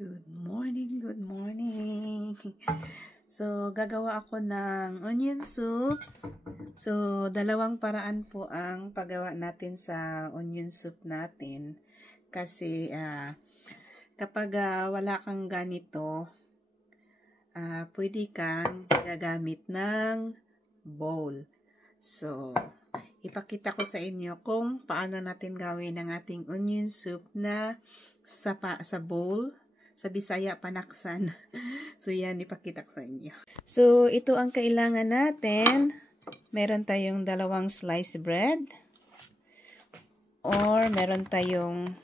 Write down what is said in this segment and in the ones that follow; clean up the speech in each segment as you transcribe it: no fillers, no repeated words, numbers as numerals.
Good morning, good morning. So, gagawa ako ng onion soup. So, dalawang paraan po ang paggawa natin sa onion soup natin. Kasi, kapag wala kang ganito, pwede kang gagamit ng bowl. So, ipakita ko sa inyo kung paano natin gawin ang ating onion soup na sa bowl. Sa Bisaya, panaksan. So, yan, ipakita ko sa inyo. So, ito ang kailangan natin. Meron tayong dalawang slice bread. Or, meron tayong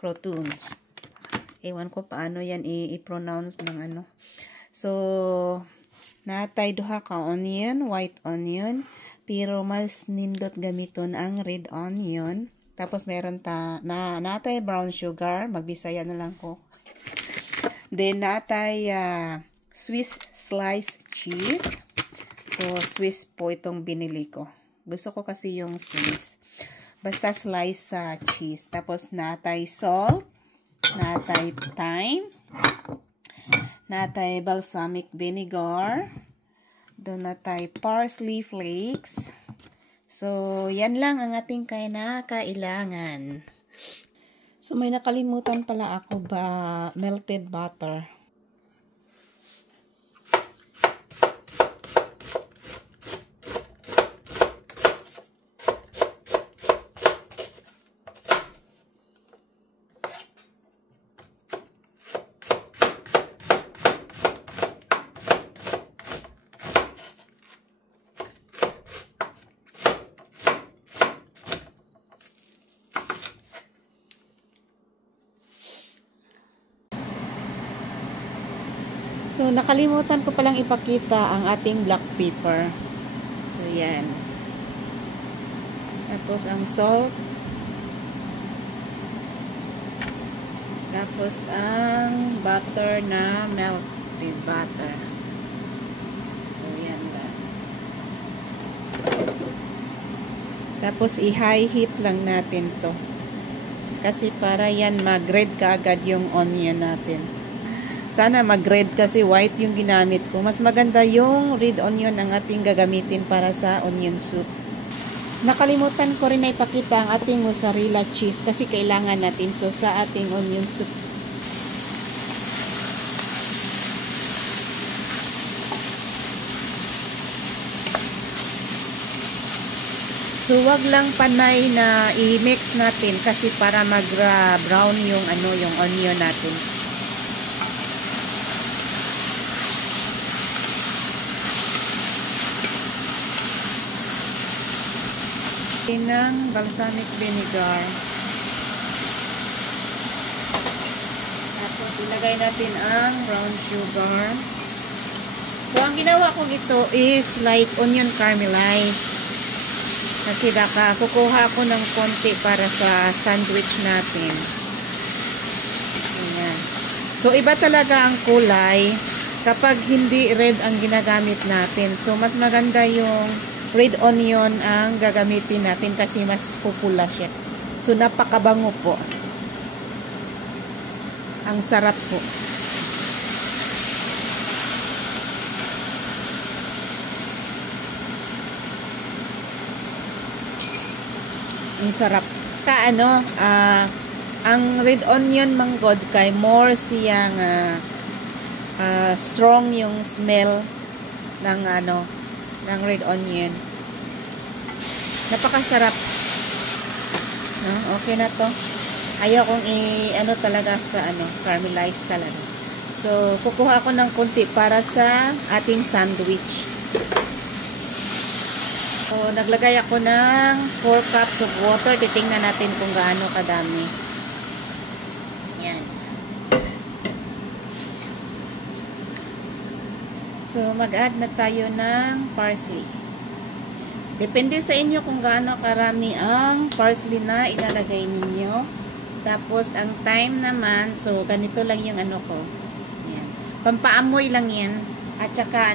croutons. Ewan ko paano yan i-pronounce ng ano. So, natay duha ka onion, white onion. Pero, mas nindot gamiton ang red onion. Tapos, meron natay brown sugar. Magbisaya na lang ko. Then, natay Swiss slice cheese. So, Swiss po itong binili ko. Gusto ko kasi yung Swiss. Basta slice cheese. Tapos, natay salt. Natay thyme. Natay balsamic vinegar. Doon natay parsley flakes. So, yan lang ang ating kailangan. So, may nakalimutan pala ako melted butter. So, nakalimutan ko palang ipakita ang ating black pepper. So, yan. Tapos, ang salt. Tapos, ang butter na melted butter. So, yan lang. Tapos, i-high heat lang natin to. Kasi para yan mag-red kaagad yung onion natin. Sana mag-red kasi white yung ginamit ko. Mas maganda yung red onion ang ating gagamitin para sa onion soup. Nakalimutan ko rin na ipakita ang ating mozzarella cheese kasi kailangan natin to sa ating onion soup. So, wag lang panay na i-mix natin kasi para mag-brown yung onion natin. Ng balsamic vinegar. Tapos ilagay natin ang brown sugar. So ang ginawa ko ito is like onion caramelize. Kasi kukuha ako ng konti para sa sandwich natin. Ayan. So iba talaga ang kulay kapag hindi red ang ginagamit natin. So mas maganda yung red onion ang gagamitin natin kasi mas pupula siya. So, napakabango po. Ang sarap po. Ang sarap. Ang red onion manggod kay more siyang strong yung smell ng ng red onion. Napakasarap. No? Okay na to. Ayaw kong talaga sa caramelize talaga. So, kukuha ako ng konti para sa ating sandwich. So, naglagay ako ng 4 cups of water. Titingnan natin kung gaano kadami. Yan. So, mag-add na tayo ng parsley. Depende sa inyo kung gaano karami ang parsley na ilalagay ninyo. Tapos, ang thyme naman, so, ganito lang yung ko. Yan. Pampaamoy lang yan. At saka,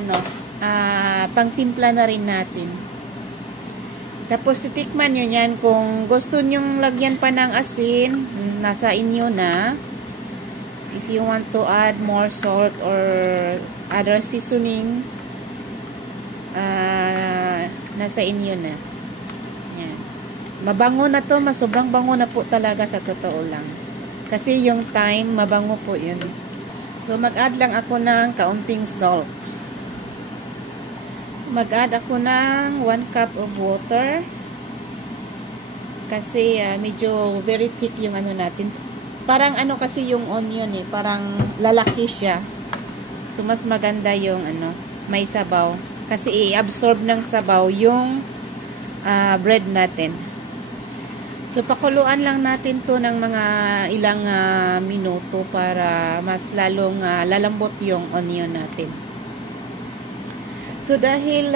pangtimpla na rin natin. Tapos, titikman nyo yan. Kung gusto nyong lagyan pa ng asin, nasa inyo na. If you want to add more salt or other seasoning, nasa inyo na. Yan. Mabango na to, sobrang bango na po talaga sa totoo lang. Kasi yung thyme, mabango po yun. So, mag-add lang ako ng kaunting salt. So, mag-add ako ng 1 cup of water. Kasi, medyo very thick yung ano natin. Parang ano kasi yung onion eh. Parang lalaki siya. So, mas maganda yung ano, may sabaw. Kasi, i-absorb ng sabaw yung bread natin. So, pakuluan lang natin to ng mga ilang minuto para mas lalong lalambot yung onion natin. So, dahil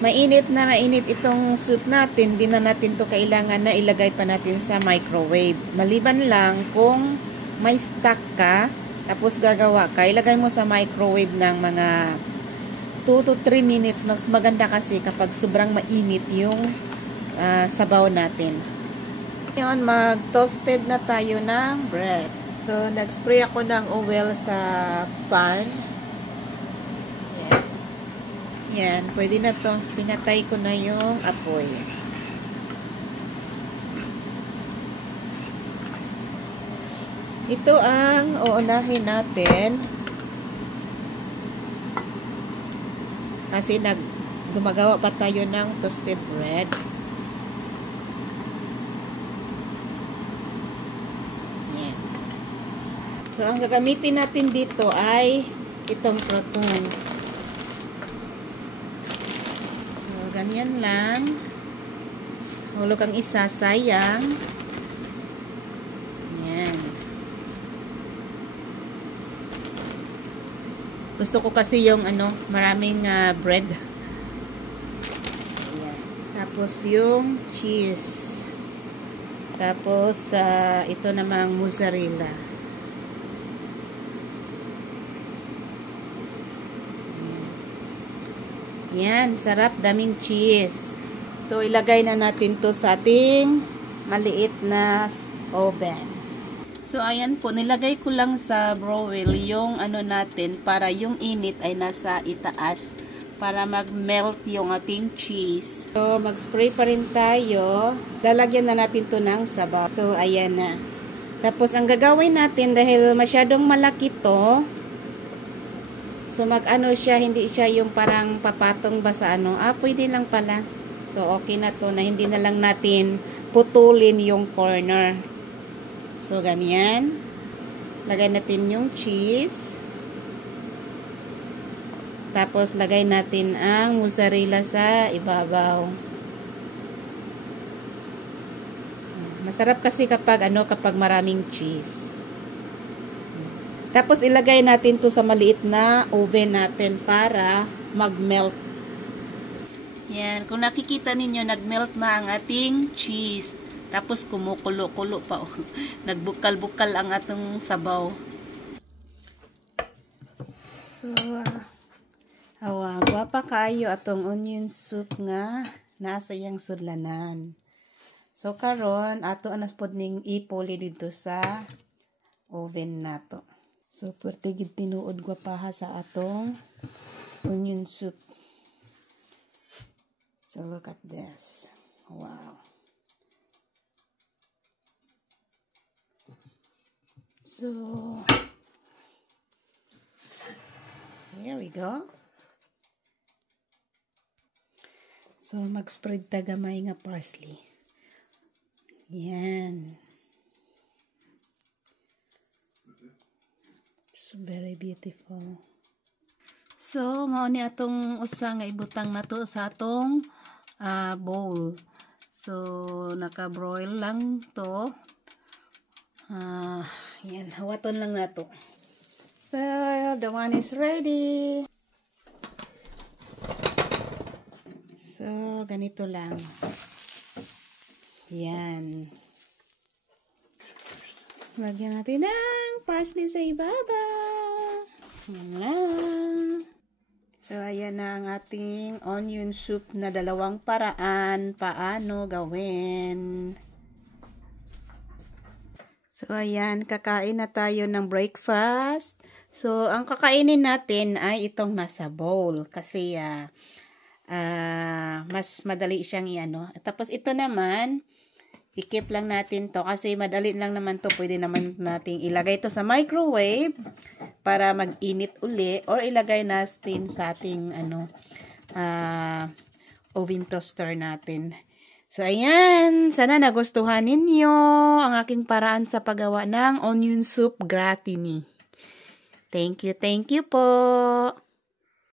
mainit itong soup natin, di na natin to kailangan na ilagay pa natin sa microwave. Maliban lang kung may stock ka, tapos gagawa ka, ilagay mo sa microwave ng mga 2 to 3 minutes. Mas maganda kasi kapag sobrang mainit yung sabaw natin. Ngayon, mag-toasted na tayo ng bread. So, nag-spray ako ng oil sa pan. Yan. Yan, pwede na to. Pinatay ko na yung apoy. Ito ang uunahin natin. Kasi gumagawa pa tayo ng toasted bread. So, ang gagamitin natin dito ay itong croutons. So, ganyan lang. Hulog ang isa, sayang. Yan. Gusto ko kasi yung ano, maraming bread. Yan. Tapos yung cheese. Tapos, ito namang mozzarella. Yan, sarap, daming cheese. So, ilagay na natin to sa ating maliit na oven. So, ayan po, nilagay ko lang sa broil yung ano natin para yung init ay nasa itaas para mag-melt yung ating cheese. So, mag-spray pa rin tayo. Lalagyan na natin to ng sabaw. So, ayan na. Tapos, ang gagawin natin dahil masyadong malaki to, so, mag-ano siya, hindi siya yung parang papatong ba sa ano. Pwede lang pala. So, okay na to na hindi na lang natin putulin yung corner. So, ganyan. Lagay natin yung cheese. Tapos, lagay natin ang mozzarella sa ibabaw. Masarap kasi kapag maraming cheese. Tapos, ilagay natin to sa maliit na oven natin para mag-melt. Yan. Kung nakikita ninyo, nag-melt na ang ating cheese. Tapos, kumukulo-kulo pa. Nagbukal-bukal ang atong sabaw. So, gwapa kayo atong onion soup nga nasa iyang sudlanan. So, karon ato anas pod ning ipuli dito sa oven nato. So, pwerte gid tinuod gwapaha sa atong onion soup. So, look at this. Wow. So, here we go. So, mag-spread ta gamay nga parsley. Yan. So, very beautiful. So, mao ni atong usa nga ibutang nato sa atong bowl. So, naka-broil lang to. Yan, hawaton lang nato. So, the one is ready. So, ganito lang. Yan. Lagyan natin ng parsley sa ibabaw. Yan. So, ayan na ang ating onion soup na dalawang paraan paano gawin. So, ayan, kakain na tayo ng breakfast. So, ang kakainin natin ay itong nasa bowl. Kasi, mas madali siyang i-ano. Tapos, ito naman, i-keep lang natin to. Kasi, madali lang naman to. Pwede naman natin ilagay to sa microwave para mag-init uli. Or, ilagay natin sa ating, oven toaster natin. So, ayan. Sana nagustuhan ninyo ang aking paraan sa paggawa ng onion soup gratini. Thank you po.